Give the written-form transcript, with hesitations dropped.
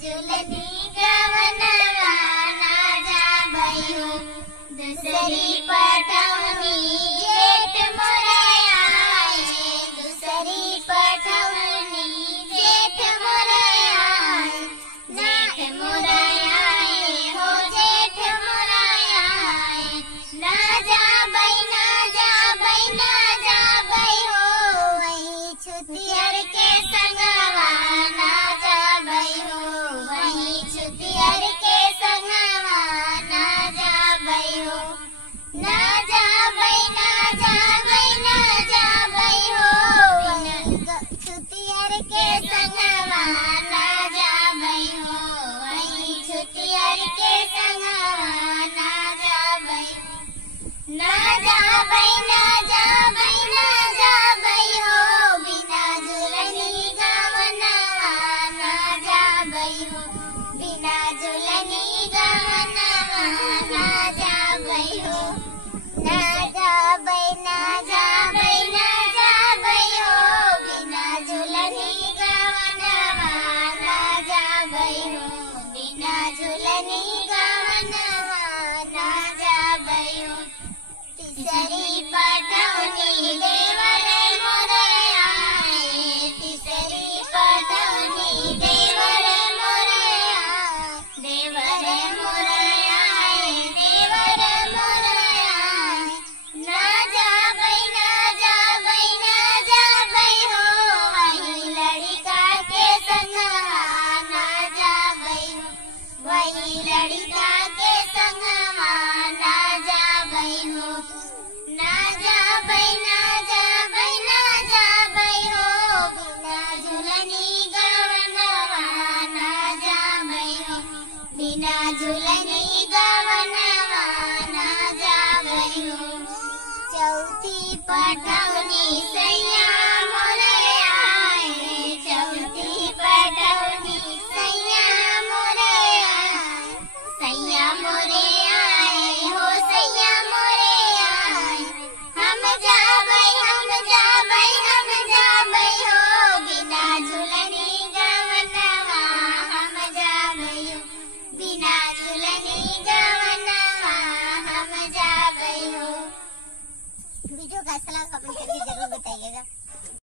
झुलनी गवनवा ना जाबई हो दूसरी पठौनी जेठ मोरे आए दूसरी पठौनी जेठ मोरे आए जेठ मोरे आए हो जेठ मोरे आए ना जाबई ना जाबई ना जाबई हो वही छुतियर के संगवा ना जाबई हो वही छुतियर के संगवा ना जाबई हो ना जाबई ना जाबई ना जाबई हो छुतियर के संगवा ना जाबई हो वही छुतियर के संगवा ना जाबई हो ना जाबई ना जाबई ना जाबई हो बिना झुलनी गवनवा ना जाबई हो बिना झुलनी गवनवा ना जाबई हो ना जाबई ना जाबई ना जाबई हो बिना झुलनी गवनवा ना जाबई हो बिना झुलनी गवनवा ना जाबई हो तीसरी पठौनी देवर मोरे आए तीसरी पठौनी देवर मोरे आए देवर मोरे आए देवर मोरे आए ना जाबई ना जाबई ना जाबई हो वही लड़का के संगवा ना जाबई हो वही लड़का के संगवा ना जाबई हो ना जाबई ना जाबई ना जाबई हो बिना झुलनी गवनवा ना जाबई हो बिना झुलनी गवनवा ना जाबई हो चौथी पठौनी सैया मोरे आए चौथी पठौनी सैया मोरे आए सैया मोरे आए हो सैया मोरे आए हम जाबई हम जाबई हम जाबई हो बिना झुलनी गवनवा हम जाबई हो बिना झुलनी गवनवा हम जाबई हो। वीडियो कैसा लगा कमेंट करके जरूर बताइएगा।